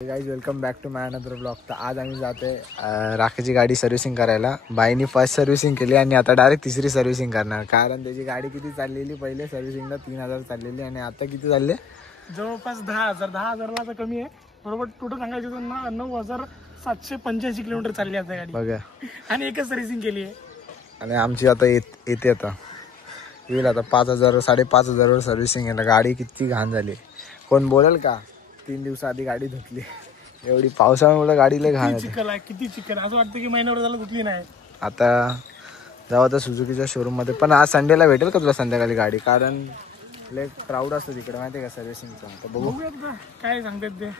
Guys welcome back to my another blog. तर आज आम्ही जातोय राखेची गाडी सर्व्हिसिंग करायला. बाईनी फर्स्ट सर्व्हिसिंग केली आणि आता डायरेक्ट तिसरी सर्व्हिसिंग करणार. कारण त्याची गाडी किती चाललेली, पहिले सर्व्हिसिंगला 3000 चाललेली आणि आता किती चालले, जवळपास 10,000 ला कमी आहे. बरोबर टोटल सांगायचं तर 9,785 किलोमीटर चालली आता गाडी बघा. आणि एकच सर्व्हिसिंग केली आहे. आणि आमची आता येते आता येईल आता 5,000 5,500 वर सर्व्हिसिंग आहे. गाडी किती घाण झाली, कोण बोलेल का? 3 दिवसाआधी गाडी धुतली, एवढी पावसामुळे गाडीला घाण आहे. चिखल आहे, किती चिखल. असं वाटतं की महिन्यावर झालं धुतली नाही. आता जाऊ आता सुझुकीच्या शोरूम मध्ये. पण आज संडेला भेटेल का तुला संध्याकाळी गाडी? कारण लय क्राऊड असतो तिकडे माहिती आहे का सर्व्हिसिंगचा. तर बघू काय सांगतात ते,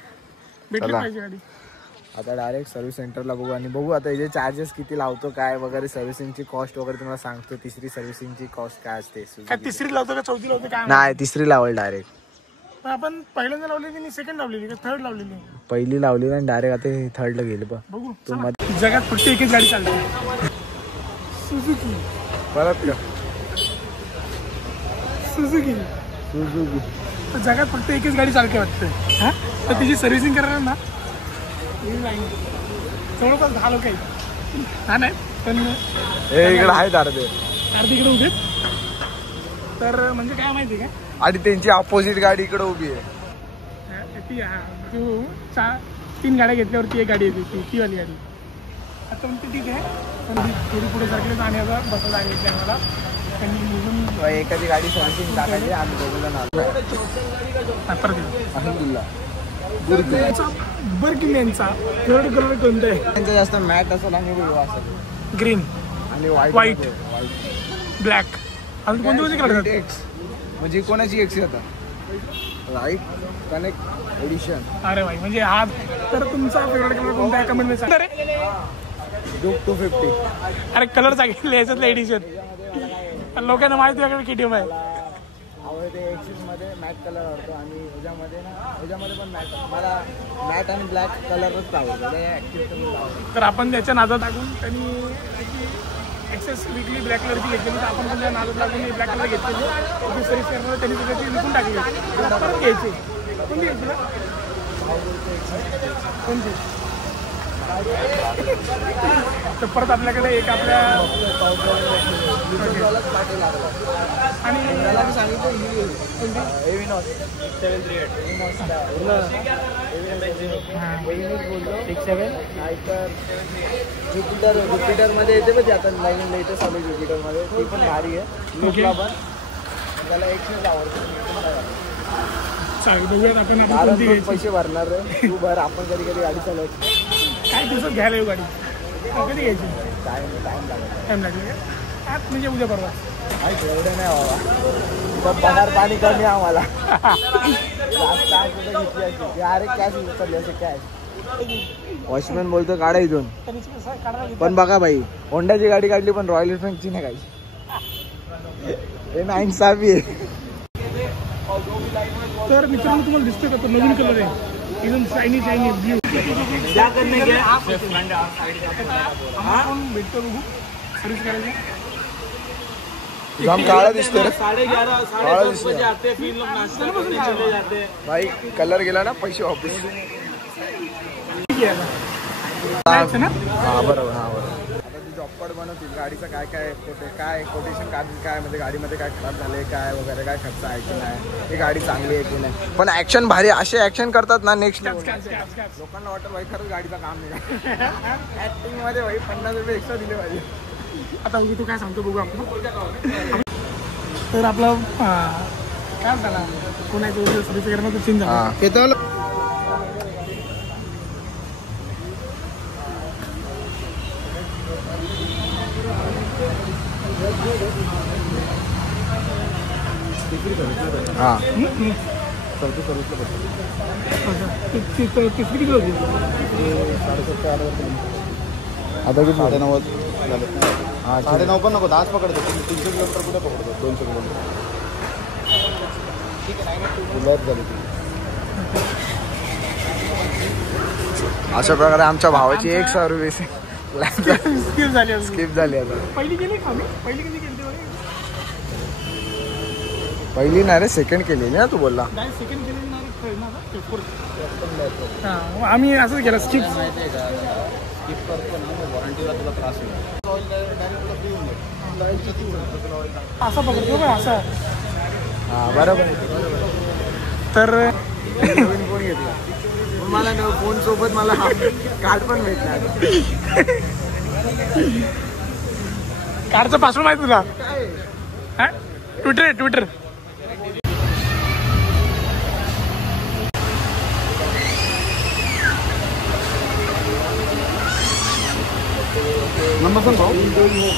भेटली पाहिजे गाडी. आता डायरेक्ट सर्व्हिस सेंटरला बघू आणि बघू आता याचे चार्जेस किती लावतो काय वगैरे. सर्व्हिसिंगची कॉस्ट वगैरे तुम्हाला सांगतो. तिसरी सर्व्हिसिंगची कॉस्ट काय असते? काय तिसरी लावतो का चौथी लावतो काय? नाही, तिसरी लावल डायरेक्ट. आपण पहिल्यांदा लावलेली आणि सेकंड लावलेली का थर्ड लावलेली? पहिली लावली आणि डायरेक्ट आता थर्डला गेली. बघू जगात फक्त एकच गाडी चालते, सुझुकी. परत का सुझुकी? सुझुकी जगात फक्त एकच गाडी चालते वाटतं. हा, तर तिची सर्व्हिसिंग करायला ना जवळपास 10 लोक आहेत. हा नाही पण इकडे आहेत अर्धे इकडे उभे. तर म्हणजे काय माहिती आहे का, आणि त्यांची अपोजिट गाडी इकडे उभी आहे. तू 3 गाड्या घेतल्यावरती एक गाडी येते, ती वाली गाडी. आता म्हणते ठीक आहे, पण थोडी पुढे सारखी आणि आता बसायला लागली मला. त्यांनी निघून एखादी गाडी सर्व्हिसिंग टाकायची. आम्ही दोघं जण बर्गिन्यांचा थर्ड कलर कोणता आहे? त्यांचा जास्त मॅट असेल आणि असेल ग्रीन आणि व्हाईट ब्लॅक. अजून कोणते कलर? म्हणजे कोणाची एक्स आता राईट कनेक्ट एडिशन. अरे भाई, म्हणजे हा तर तुमचा फेवरेट कलर कोणता आहे? कमेंट मध्ये सांगा रे. डूक 250. अरे कलर सांगितलं याच्यातलं एडिशन. लोकांना माहिती आहे KTM आहे. ते एक्सिस मध्ये मॅट कलर आवडतो आणि ह्याच्यामध्ये पण मॅट. मला मॅट आणि ब्लॅक कलरच आवडतो. तर आपण त्याच्या नादात टाकून त्यांनी एक्सेस विकली ब्लॅक कलरची घेतलेली, तर आपण पण त्या नादात लागून ब्लॅक कलर घेतलेली. सर्व्हिस करणार त्यांनी त्याची विकून टाकली. परत घ्यायची कोणती घ्यायची ना? कोणती? तर परत आपल्याकडे एक आपल्या आणि सांगितलं ज्युपिटर मध्ये येते पण आता नवीन लेटेस्ट आले ज्युपिटर मध्ये. ती पण भारी आहे लुकला पण. त्याला एक्सचेंज आवडतो. पैसे भरणार तू भर. आपण कधी कधी गाडी चालवायची. काय दिवसात घ्यायला येऊ गाडी? कधी घ्यायची? टाइम लागेल आज म्हणजे उद्या परवा. एवढं नाही बाबा, पगार पाणी कमी आम्हाला. अरे कॅश उचलली असे कॅश. वॉचमॅन बोलतो काढा इथून. पण बघा भाई, होंडाची गाडी काढली पण रॉयल एनफिल्डची नाही काढली. हे ना इन्साफी आहे. तर मित्रांनो तुम्हाला दिसतोय का, तो नवीन कलर आहे एकदम शायनी ब्ल्यू. क्या करने गए आप? आपण भेटतो बघू सर्विस करायची. हम काळा दिसतोय रे. 11:30 12:30 बजे आते, फिर लोग नाश्ता करने चले जाते. भाई कलर गेला ना, पैसे वापस. ना हा बरोबर. हा बरोबर. आता ती जॉबपड बनवतील गाडीचं काय काय कोटेशन काढतील, काय म्हणजे गाडीमध्ये काय खराब झाले काय वगैरे, काय खर्च आहे की नाही, ही गाडी चांगली आहे की नाही. पण ऍक्शन भारी, असे ऍक्शन करतात ना नेक्स्ट. लोकांना वाटतं भाई खरंच गाडीचं काम नाही. ऍक्टिंग मध्ये भाई 50 रुपये एक्स्ट्रा दिले पाहिजे. आता तू काय सांगतो बघू आपण. तर आपलं काय झाला कोणाचं सर्विस करणं तर चेंज झालं. हां तिसरी किती होती? 7.5 आता किती? 9.5 झाले. 9.5 पण नको, 10 पकडतो. 300 किलोमीटर कुठे पकडतो? 200 किलोमीटर. झाली. अशा प्रकारे आमच्या भावाची एक सर्व्हिस स्किप झाली आता. पहिली गेली का? पहिली कधी गेली? पहिली नाही रे, सेकंड केलेली ना तू बोलला. सेकंड केलेली ना. हां आम्ही असंच केलं स्किप. माहिती आहे का स्किप करतो ना मग वॉरंटीला तुला त्रास होईल. ऑइल डायरेक्ट तुला फ्री होऊन जाईल. असा पकडतो का असा. हां बरोबर. तर नवीन फोन घेतला मला फोन सोबत मला कार्ड पण भेटला. कारचा पासवर्ड माहिती तुला. काय हां ट्विटर. नंबर पण भाऊ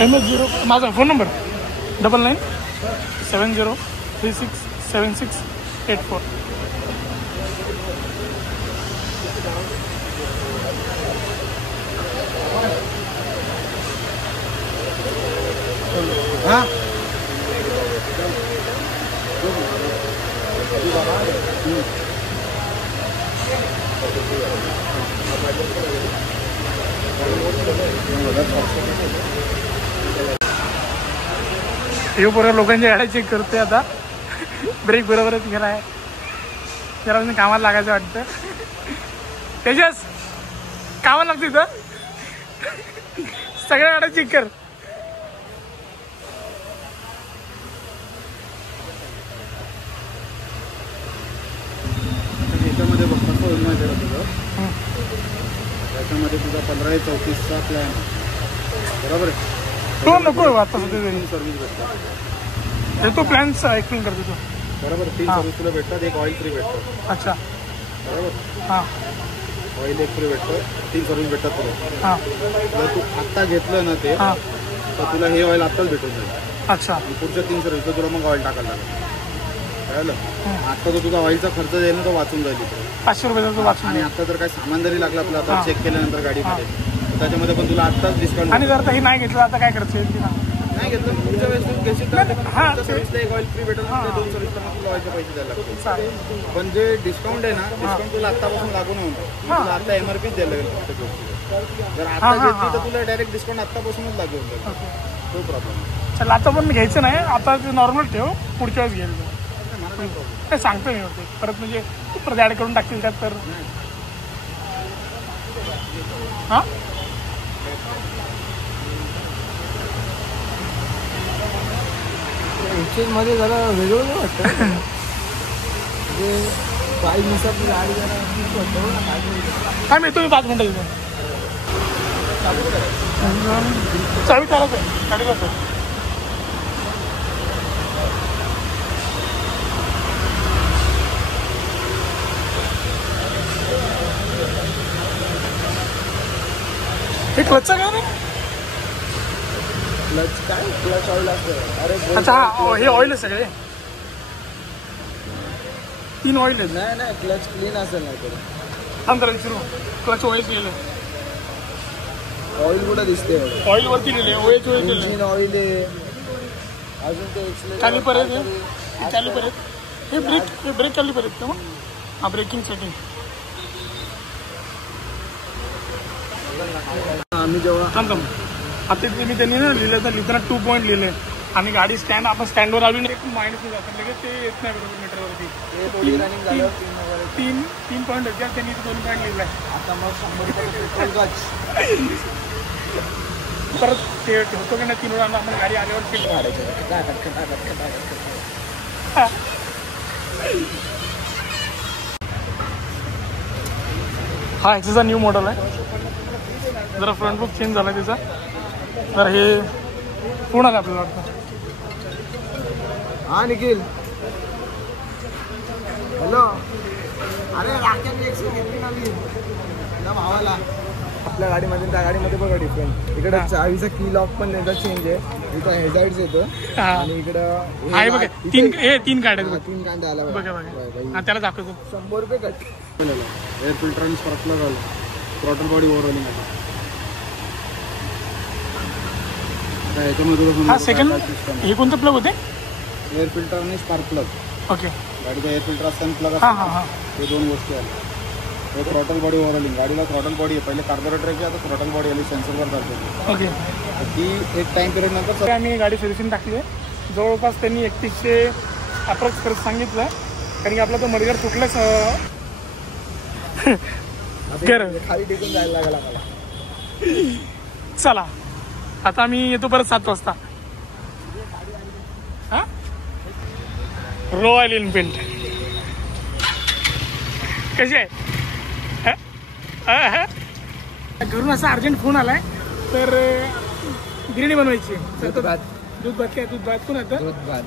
MS0 माझा फोन नंबर 9970367684. हां हे बरोबर लोकांच्या गाड्या चेक करते आता. ब्रेक बरोबरच गेला आहे. त्याला कामाला लागायचं वाटतं. तेजस कामाला लागते तर सगळ्या गाड्या चेक कर. याच्यामध्ये बघ कसं होईल माहिती आहे का तुझं. त्याच्यामध्ये तुझा 15 ते 34चा प्लॅन बरोबर आहे. तो नको आता सध्या तरी. सर्व्हिस भेटतात तो प्लॅन एक्सप्लेन करतो तो. बरोबर. 3 सर्व्हिस तुला भेटतात. एक ऑइल फ्री भेटतं अच्छा बरोबर. हां ऑइल एक फ्री भेटतं. 3 सर्व्हिस भेटतात तुला. हां जर तू आत्ता घेतलं ना ते हां तर तुला हे ऑइल आत्ताच भेटून जाईल. अच्छा आणि पुढच्या 3 सर्व्हिसला तुला मग ऑइल टाकायला लागेल. कळलं. आत्ता जो तुझा ऑइलचा खर्च जाईल ना तो वाचून जाईल इथे. 500 रुपयाचा तो वाचून. आणि आता जर काही सामान जरी लागलं आपलं आता हां. चेक केल्यानंतर गाडीमध्ये तर त्याच्यामध्ये पण तुला आत्ताच डिस्काउंट. आणि जर हे नाही घेतलं आता काय करता येईल की नाही. नाही घेतलं पुढच्या वेळेस तू घेशील तर हां. पुढच्या सर्व्हिसला एक ऑइल फ्री भेटेल. ते 2 सर्व्हिसला मग तुला ऑइलचे पैसे द्यायला लागतील. चालेल. पण जे डिस्काउंट आहे ना डिस्काउंट तुला आत्तापासून लागू नाही होणार. तुला आता MRPच द्यायला लागेल प्रत्येक गोष्टीला. जर आता हां, घेतली हां. तर तुला डायरेक्ट डिस्काउंट आत्तापासूनच लागू होऊन जाईल. तो प्रॉब्लेम. चल आता पण घ्यायचं नाही. आता ते नॉर्मल ठेव. पुढच्या वेळेस घेईल काय सांगतो मी होते परत म्हणजे परत ॲड करून टाकतील त्यात तर. हां एक्सचेंजमध्ये जरा वेगळं नाही वाटतं. म्हणजे प्राईजनुसार ती गाडी जरा ठीक वाटतं ना. काय मिळतो मी 5 मिनटं तिथे. चावी चालत आहे गाडी करतो. हे क्लचचं काय रे. क्लच काय क्लच ऑइल असतं. अरे अच्छा हा हे ऑइल आहे सगळे. 3 ऑइल आहेत. नाही क्लच क्लीन असेल नाही तर. थांब जरा विचारू. क्लच OH लिहिलं. ऑइल कुठं दिसते एवढं. ऑइल वरती लिहिले OH लिहिले. इंजिन ऑइल आहे अजून ते कॅलिपर आहे ते. कॅलिपर आहेत. हे ब्रेक कॅलिपर आहेत का मग. हा ब्रेकिंग सेटिंग. आम्ही जेव्हा थांब आता तिथे मी त्यांनी ना लिहिलं तर लिहिताना 2 पॉईंट लिहिले. आणि गाडी स्टँड आपण स्टँडवर आली एक मायनस जातात लगेच ते येत नाही बरोबर मीटरवरती. रनिंग झालं 3 पॉईंट होते त्यांनी 2 पॉईंट लिहिलाय. आता मग 100 पेट्रोल गच. परत ते होतो की नाही 3 वेळा आपण गाडी आल्यावर फिट काढायचं. हा ह्याचा न्यू मॉडेल आहे. जरा फ्रंट लुक चेंज झाला त्याचा. तर हे पूर्ण आलं आपल्याला वाटतं. हा निखिल हॅलो. अरे राख्याने एक्सेल घेतली ना मी त्या भावाला. आपल्या गाडीमध्ये त्या गाडीमध्ये बघा डिफरंट. इकडे चावीचा की लॉक पण त्यांचा चेंज आहे. इथं हेडलाइट्स येतो आणि इकडं आहे बघा 3 गाड्या आहेत. 3 कांडे आला बघा हा त्याला दाखवतो. 100 रुपये कट. एअर फिल्टर आणि स्पार्क प्लग आलं. थ्रॉटल बॉडी ओव्हरऑलिंग आहे. याच्यामध्ये हा सेकंड हे कोणतं प्लग होते. एअर फिल्टर आणि स्पार्क प्लग. ओके गाडीचा एअर फिल्टर असतं आणि प्लग हां असतं. हां हां हे 2 गोष्टी आल्या. हे थ्रॉटल बॉडी ओव्हरऑलिंग. गाडीला थ्रॉटल बॉडी आहे. पहिले कार्बोरेटर आहे. आता थ्रॉटल बॉडी आली सेन्सरवर चालते. ओके. ती एक टाइम पिरियड नंतर आम्ही गाडी सर्व्हिसिंग टाकली आहे. जवळपास त्यांनी 3100 अप्रॉक्स खर्च सांगितलं. कारण की आपला तो मडगार सुटलाच गरम. खाली टेकून जायला लागला मला. चला आता आम्ही येतो परत 7 वाजता. हा रॉयल एनफिल्ड कशी आहे? घरून असा अर्जंट फोन आलाय तर बिर्याणी बनवायची आहे. दूध भात. दूध भात काय? दूध भात कोण येतं? दूध भात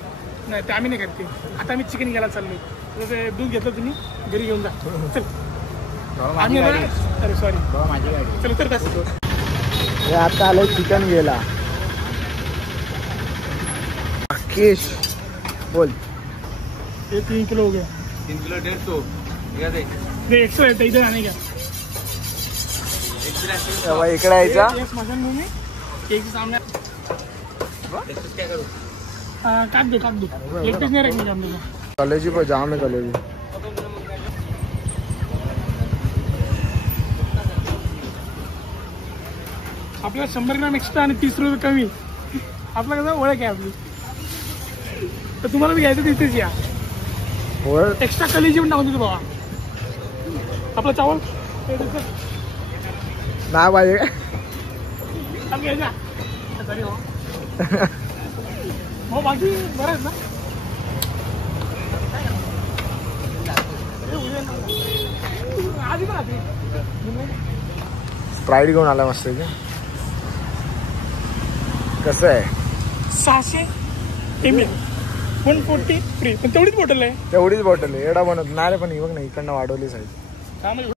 नाही ते आम्ही नाही करते. आता आम्ही चिकन घ्यायला चाललोय. तर दूध घेतलं तुम्ही घरी घेऊन जा. चल आम्ही अरे सॉरी माझी गाडी. चल तर कसं हे आता आलंय चिकन गेला. राकेश बोल. ये 3 किलो हो गया. 3 किलो 150 ये 100 है. इधर आने का तेव्हा इकडे यायचा. ये स्मशान भूमि एक सामने क्या करू? काट दो एक पीस नहीं रखने का हम लोग. कॉलेजी पण जाम आहे कॉलेजी. आपल्याला 100 ग्राम एक्स्ट्रा आणि 30 रुपये कमी. आपलं कसं ओळख आहे आपली. तर तुम्हाला बी घ्यायचं तिथेच या. एक्स्ट्रा कलेजी पण टाकून देतो बाबा. आपलं चावल नाही पाहिजे. चाल घ्यायचा तरी हो. हो बाकी बरं आहेत ना. आधी पण आधी स्प्राईट घेऊन आला मस्त. कसं आहे? 600 ml 140 फ्री. पण तेवढीच बॉटल आहे. तेवढीच बॉटल आहे. एवढा बनवत नाही रे. पण ही बघ ना इकडनं वाढवली साईज. हा म्हणजे